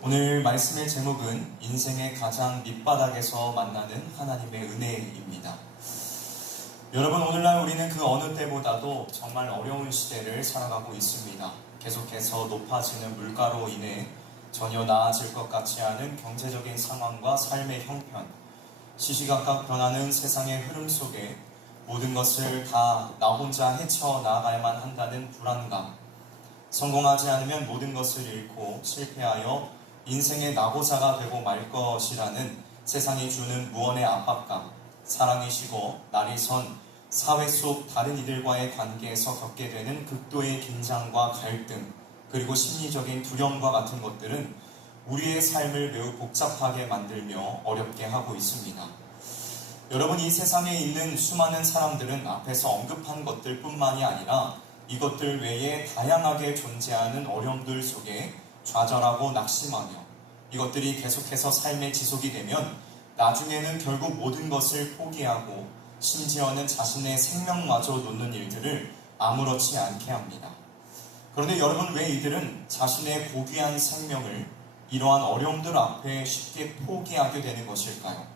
오늘 말씀의 제목은 인생의 가장 밑바닥에서 만나는 하나님의 은혜입니다. 여러분, 오늘날 우리는 그 어느 때보다도 정말 어려운 시대를 살아가고 있습니다. 계속해서 높아지는 물가로 인해 전혀 나아질 것 같지 않은 경제적인 상황과 삶의 형편, 시시각각 변하는 세상의 흐름 속에 모든 것을 다 나 혼자 헤쳐나가야만 한다는 불안감, 성공하지 않으면 모든 것을 잃고 실패하여 인생의 낙오자가 되고 말 것이라는 세상이 주는 무언의 압박감, 사랑이 식어 날이 선 사회 속 다른 이들과의 관계에서 겪게 되는 극도의 긴장과 갈등, 그리고 심리적인 두려움과 같은 것들은 우리의 삶을 매우 복잡하게 만들며 어렵게 하고 있습니다. 여러분, 이 세상에 있는 수많은 사람들은 앞에서 언급한 것들 뿐만이 아니라 이것들 외에 다양하게 존재하는 어려움들 속에 좌절하고 낙심하며 이것들이 계속해서 삶의 지속이 되면 나중에는 결국 모든 것을 포기하고 심지어는 자신의 생명마저 놓는 일들을 아무렇지 않게 합니다. 그런데 여러분, 왜 이들은 자신의 고귀한 생명을 이러한 어려움들 앞에 쉽게 포기하게 되는 것일까요?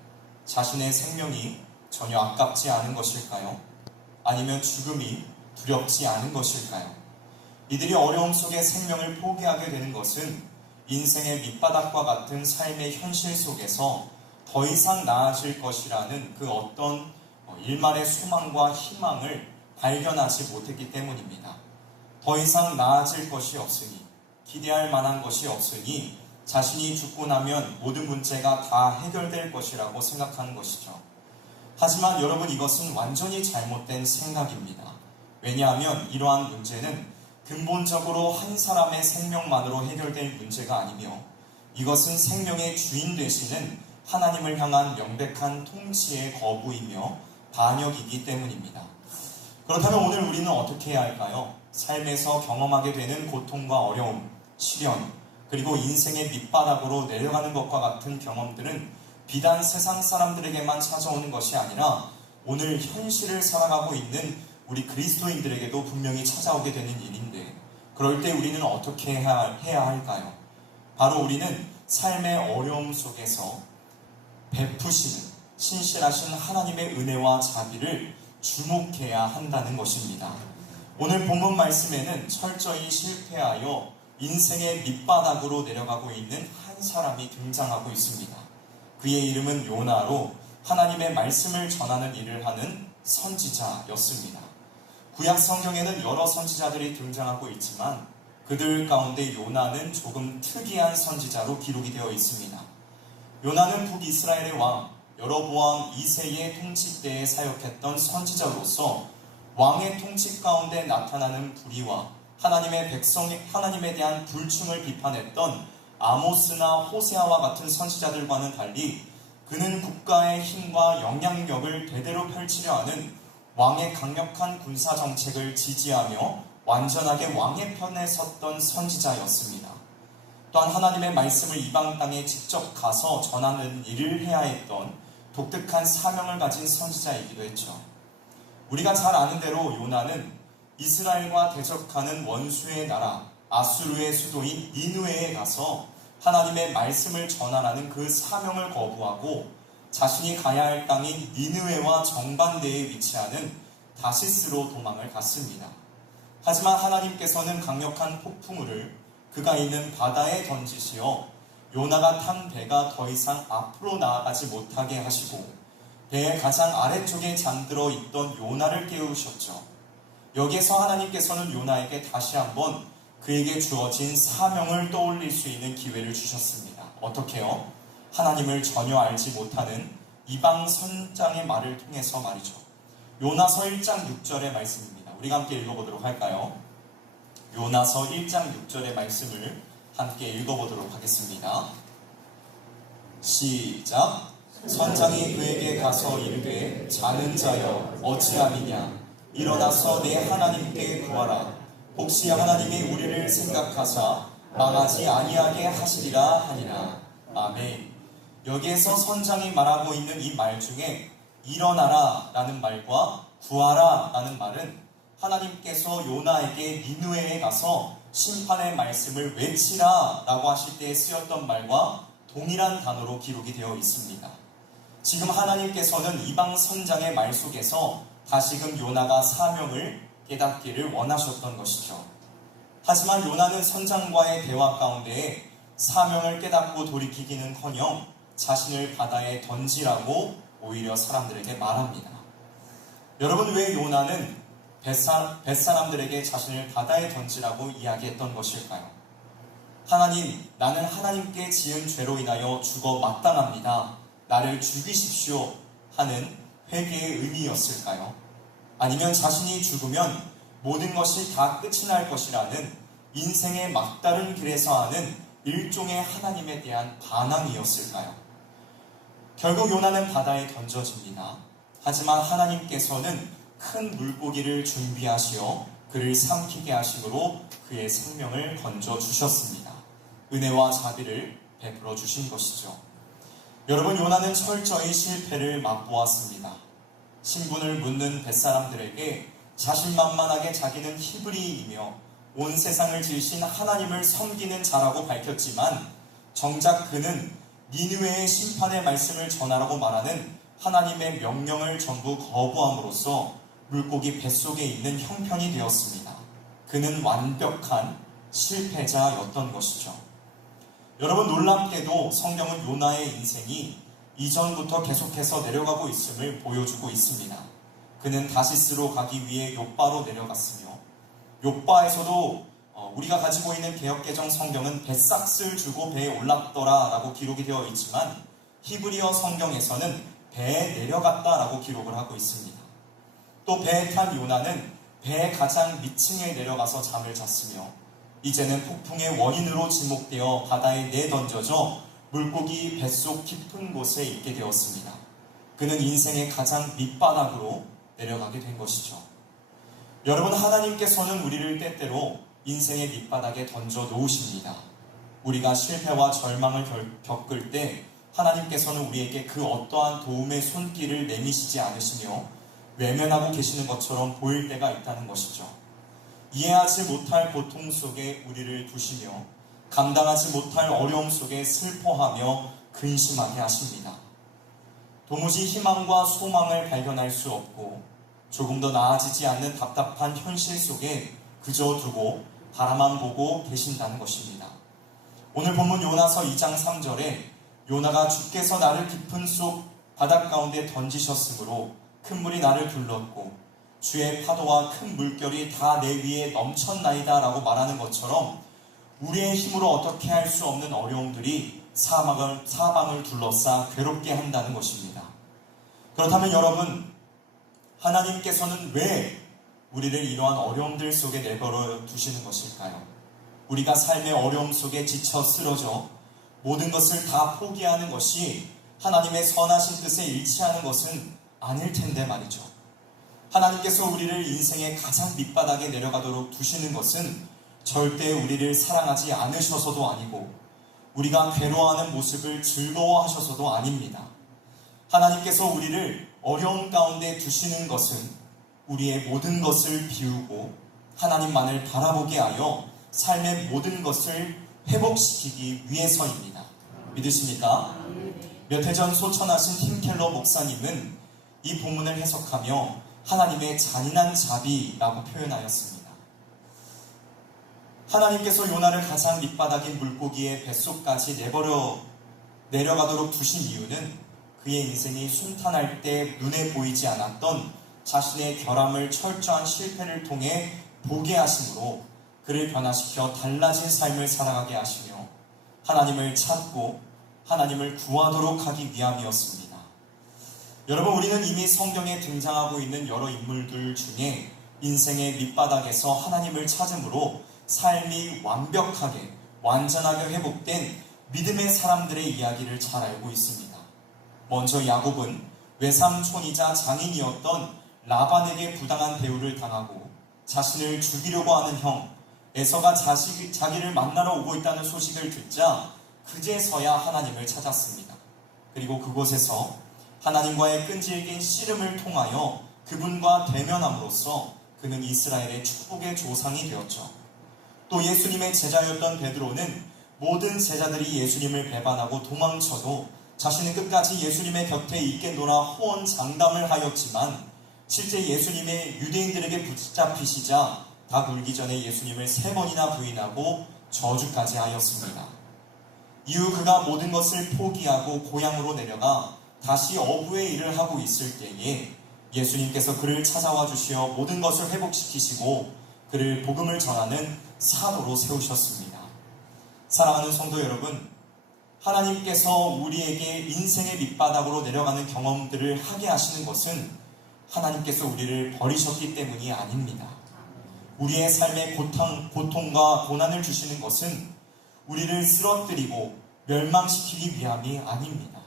자신의 생명이 전혀 아깝지 않은 것일까요? 아니면 죽음이 두렵지 않은 것일까요? 이들이 어려움 속에 생명을 포기하게 되는 것은 인생의 밑바닥과 같은 삶의 현실 속에서 더 이상 나아질 것이라는 그 어떤 일말의 소망과 희망을 발견하지 못했기 때문입니다. 더 이상 나아질 것이 없으니, 기대할 만한 것이 없으니 자신이 죽고 나면 모든 문제가 다 해결될 것이라고 생각하는 것이죠. 하지만 여러분, 이것은 완전히 잘못된 생각입니다. 왜냐하면 이러한 문제는 근본적으로 한 사람의 생명만으로 해결될 문제가 아니며 이것은 생명의 주인 되시는 하나님을 향한 명백한 통치의 거부이며 반역이기 때문입니다. 그렇다면 오늘 우리는 어떻게 해야 할까요? 삶에서 경험하게 되는 고통과 어려움, 시련, 그리고 인생의 밑바닥으로 내려가는 것과 같은 경험들은 비단 세상 사람들에게만 찾아오는 것이 아니라 오늘 현실을 살아가고 있는 우리 그리스도인들에게도 분명히 찾아오게 되는 일인데, 그럴 때 우리는 어떻게 해야 할까요? 바로 우리는 삶의 어려움 속에서 베푸시는 신실하신 하나님의 은혜와 자비를 주목해야 한다는 것입니다. 오늘 본문 말씀에는 철저히 실패하여 인생의 밑바닥으로 내려가고 있는 한 사람이 등장하고 있습니다. 그의 이름은 요나로 하나님의 말씀을 전하는 일을 하는 선지자였습니다. 구약 성경에는 여러 선지자들이 등장하고 있지만 그들 가운데 요나는 조금 특이한 선지자로 기록이 되어 있습니다. 요나는 북이스라엘의 왕 여로보암 2세의 통치 때에 사역했던 선지자로서 왕의 통치 가운데 나타나는 불의와 하나님에 대한 불충을 비판했던 아모스나 호세아와 같은 선지자들과는 달리 그는 국가의 힘과 영향력을 대대로 펼치려 하는 왕의 강력한 군사 정책을 지지하며 완전하게 왕의 편에 섰던 선지자였습니다. 또한 하나님의 말씀을 이방 땅에 직접 가서 전하는 일을 해야 했던 독특한 사명을 가진 선지자이기도 했죠. 우리가 잘 아는 대로 요나는 이스라엘과 대적하는 원수의 나라 아수르의 수도인 니느웨에 가서 하나님의 말씀을 전하라는 그 사명을 거부하고 자신이 가야 할 땅인 니느웨와 정반대에 위치하는 다시스로 도망을 갔습니다. 하지만 하나님께서는 강력한 폭풍우를 그가 있는 바다에 던지시어 요나가 탄 배가 더 이상 앞으로 나아가지 못하게 하시고 배의 가장 아래쪽에 잠들어 있던 요나를 깨우셨죠. 여기에서 하나님께서는 요나에게 다시 한번 그에게 주어진 사명을 떠올릴 수 있는 기회를 주셨습니다. 어떻게요? 하나님을 전혀 알지 못하는 이방 선장의 말을 통해서 말이죠. 요나서 1장 6절의 말씀입니다. 우리가 함께 읽어보도록 할까요? 요나서 1장 6절의 말씀을 함께 읽어보도록 하겠습니다. 시작. 선장이 그에게 가서 이르되 자는 자여 어찌하느냐 일어나서 내 하나님께 구하라. 혹시 하나님이 우리를 생각하사 망하지 아니하게 하시리라 하니라. 아멘. 여기에서 선장이 말하고 있는 이 말 중에 일어나라 라는 말과 구하라 라는 말은 하나님께서 요나에게 니느웨에 가서 심판의 말씀을 외치라 라고 하실 때에 쓰였던 말과 동일한 단어로 기록이 되어 있습니다. 지금 하나님께서는 이방 선장의 말 속에서 다시금 요나가 사명을 깨닫기를 원하셨던 것이죠. 하지만 요나는 선장과의 대화 가운데 사명을 깨닫고 돌이키기는커녕 자신을 바다에 던지라고 오히려 사람들에게 말합니다. 여러분, 왜 요나는 뱃사람들에게 자신을 바다에 던지라고 이야기했던 것일까요? 하나님, 나는 하나님께 지은 죄로 인하여 죽어 마땅합니다. 나를 죽이십시오 하는 회개의 의미였을까요? 아니면 자신이 죽으면 모든 것이 다 끝이 날 것이라는 인생의 막다른 길에서 하는 일종의 하나님에 대한 반항이었을까요? 결국 요나는 바다에 던져집니다. 하지만 하나님께서는 큰 물고기를 준비하시어 그를 삼키게 하심으로 그의 생명을 건져주셨습니다. 은혜와 자비를 베풀어 주신 것이죠. 여러분, 요나는 철저히 실패를 맛보았습니다. 신분을 묻는 뱃사람들에게 자신만만하게 자기는 히브리이며 온 세상을 지으신 하나님을 섬기는 자라고 밝혔지만 정작 그는 니느웨의 심판의 말씀을 전하라고 말하는 하나님의 명령을 전부 거부함으로써 물고기 뱃속에 있는 형편이 되었습니다. 그는 완벽한 실패자였던 것이죠. 여러분, 놀랍게도 성경은 요나의 인생이 이전부터 계속해서 내려가고 있음을 보여주고 있습니다. 그는 다시스로 가기 위해 욥바로 내려갔으며 욥바에서도 우리가 가지고 있는 개역개정 성경은 뱃삭스를 주고 배에 올랐더라 라고 기록이 되어 있지만 히브리어 성경에서는 배에 내려갔다 라고 기록을 하고 있습니다. 또 배에 탄 요나는 배의 가장 밑층에 내려가서 잠을 잤으며 이제는 폭풍의 원인으로 지목되어 바다에 내던져져 물고기 뱃속 깊은 곳에 있게 되었습니다. 그는 인생의 가장 밑바닥으로 내려가게 된 것이죠. 여러분, 하나님께서는 우리를 때때로 인생의 밑바닥에 던져 놓으십니다. 우리가 실패와 절망을 겪을 때 하나님께서는 우리에게 그 어떠한 도움의 손길을 내미시지 않으시며 외면하고 계시는 것처럼 보일 때가 있다는 것이죠. 이해하지 못할 고통 속에 우리를 두시며 감당하지 못할 어려움 속에 슬퍼하며 근심하게 하십니다. 도무지 희망과 소망을 발견할 수 없고 조금 더 나아지지 않는 답답한 현실 속에 그저 두고 바라만 보고 계신다는 것입니다. 오늘 본문 요나서 2장 3절에 요나가 주께서 나를 깊은 속 바닷 가운데 던지셨으므로 큰 물이 나를 둘렀고 주의 파도와 큰 물결이 다 내 위에 넘쳤나이다 라고 말하는 것처럼 우리의 힘으로 어떻게 할 수 없는 어려움들이 사방을 둘러싸 괴롭게 한다는 것입니다. 그렇다면 여러분, 하나님께서는 왜 우리를 이러한 어려움들 속에 내버려 두시는 것일까요? 우리가 삶의 어려움 속에 지쳐 쓰러져 모든 것을 다 포기하는 것이 하나님의 선하신 뜻에 일치하는 것은 아닐 텐데 말이죠. 하나님께서 우리를 인생의 가장 밑바닥에 내려가도록 두시는 것은 절대 우리를 사랑하지 않으셔서도 아니고 우리가 괴로워하는 모습을 즐거워하셔서도 아닙니다. 하나님께서 우리를 어려움 가운데 두시는 것은 우리의 모든 것을 비우고 하나님만을 바라보게 하여 삶의 모든 것을 회복시키기 위해서입니다. 믿으십니까? 몇 해 전 소천하신 팀켈러 목사님은 이 본문을 해석하며 하나님의 잔인한 자비라고 표현하였습니다. 하나님께서 요나를 가장 밑바닥인 물고기의 뱃속까지 내려가도록 두신 이유는 그의 인생이 순탄할 때 눈에 보이지 않았던 자신의 결함을 철저한 실패를 통해 보게 하심으로 그를 변화시켜 달라진 삶을 살아가게 하시며 하나님을 찾고 하나님을 구하도록 하기 위함이었습니다. 여러분, 우리는 이미 성경에 등장하고 있는 여러 인물들 중에 인생의 밑바닥에서 하나님을 찾음으로 삶이 완벽하게 완전하게 회복된 믿음의 사람들의 이야기를 잘 알고 있습니다. 먼저 야곱은 외삼촌이자 장인이었던 라반에게 부당한 대우를 당하고 자신을 죽이려고 하는 형 에서가 자기를 만나러 오고 있다는 소식을 듣자 그제서야 하나님을 찾았습니다. 그리고 그곳에서 하나님과의 끈질긴 씨름을 통하여 그분과 대면함으로써 그는 이스라엘의 축복의 조상이 되었죠. 또 예수님의 제자였던 베드로는 모든 제자들이 예수님을 배반하고 도망쳐도 자신은 끝까지 예수님의 곁에 있겠노라 호언장담을 하였지만 실제 예수님의 유대인들에게 붙잡히시자 닭 울기 전에 예수님을 3번이나 부인하고 저주까지 하였습니다. 이후 그가 모든 것을 포기하고 고향으로 내려가 다시 어부의 일을 하고 있을 때에 예수님께서 그를 찾아와 주시어 모든 것을 회복시키시고 그를 복음을 전하는 사도로 세우셨습니다. 사랑하는 성도 여러분, 하나님께서 우리에게 인생의 밑바닥으로 내려가는 경험들을 하게 하시는 것은 하나님께서 우리를 버리셨기 때문이 아닙니다. 우리의 삶에 고통과 고난을 주시는 것은 우리를 쓰러뜨리고 멸망시키기 위함이 아닙니다.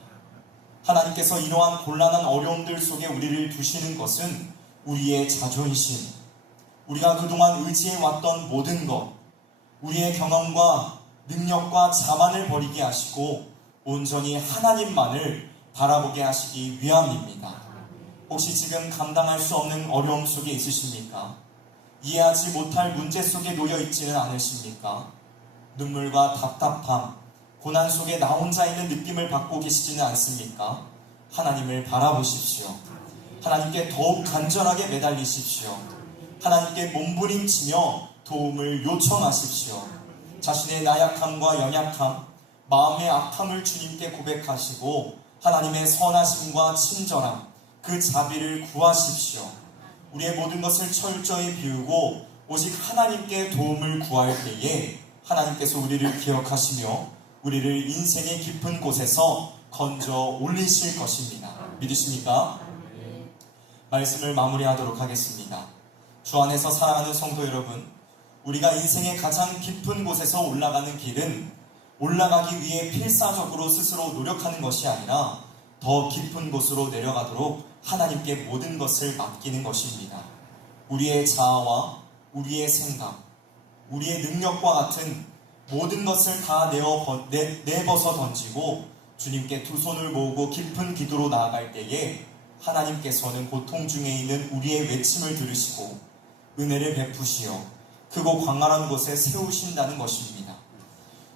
하나님께서 이러한 곤란한 어려움들 속에 우리를 두시는 것은 우리의 자존심, 우리가 그동안 의지해왔던 모든 것, 우리의 경험과 능력과 자만을 버리게 하시고 온전히 하나님만을 바라보게 하시기 위함입니다. 혹시 지금 감당할 수 없는 어려움 속에 있으십니까? 이해하지 못할 문제 속에 놓여 있지는 않으십니까? 눈물과 답답함, 고난 속에 나 혼자 있는 느낌을 받고 계시지는 않습니까? 하나님을 바라보십시오. 하나님께 더욱 간절하게 매달리십시오. 하나님께 몸부림치며 도움을 요청하십시오. 자신의 나약함과 연약함, 마음의 악함을 주님께 고백하시고 하나님의 선하심과 친절함, 그 자비를 구하십시오. 우리의 모든 것을 철저히 비우고 오직 하나님께 도움을 구할 때에 하나님께서 우리를 기억하시며 우리를 인생의 깊은 곳에서 건져 올리실 것입니다. 믿으십니까? 말씀을 마무리하도록 하겠습니다. 주 안에서 사랑하는 성도 여러분, 우리가 인생의 가장 깊은 곳에서 올라가는 길은 올라가기 위해 필사적으로 스스로 노력하는 것이 아니라 더 깊은 곳으로 내려가도록 하나님께 모든 것을 맡기는 것입니다. 우리의 자아와 우리의 생각, 우리의 능력과 같은 모든 것을 다 내벗어 던지고 주님께 두 손을 모으고 깊은 기도로 나아갈 때에 하나님께서는 고통 중에 있는 우리의 외침을 들으시고 은혜를 베푸시어 크고 광활한 곳에 세우신다는 것입니다.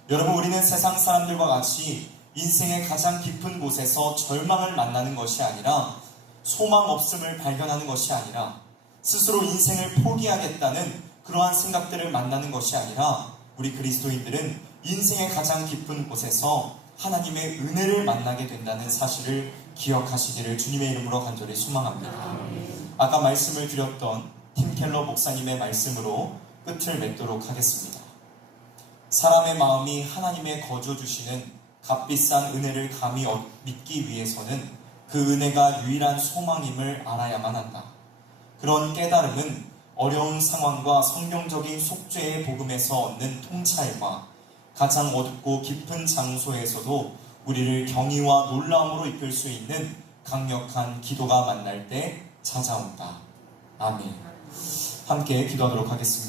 여러분, 우리는 세상 사람들과 같이 인생의 가장 깊은 곳에서 절망을 만나는 것이 아니라 소망 없음을 발견하는 것이 아니라 스스로 인생을 포기하겠다는 그러한 생각들을 만나는 것이 아니라 우리 그리스도인들은 인생의 가장 깊은 곳에서 하나님의 은혜를 만나게 된다는 사실을 기억하시기를 주님의 이름으로 간절히 소망합니다. 아까 말씀을 드렸던 팀 켈러 목사님의 말씀으로 끝을 맺도록 하겠습니다. 사람의 마음이 하나님의 거저 주시는 값비싼 은혜를 감히 믿기 위해서는 그 은혜가 유일한 소망임을 알아야만 한다. 그런 깨달음은 어려운 상황과 성경적인 속죄의 복음에서 얻는 통찰과 가장 어둡고 깊은 장소에서도 우리를 경의와 놀라움으로 이끌 수 있는 강력한 기도가 만날 때 찾아온다. 아멘. 함께 기도하도록 하겠습니다.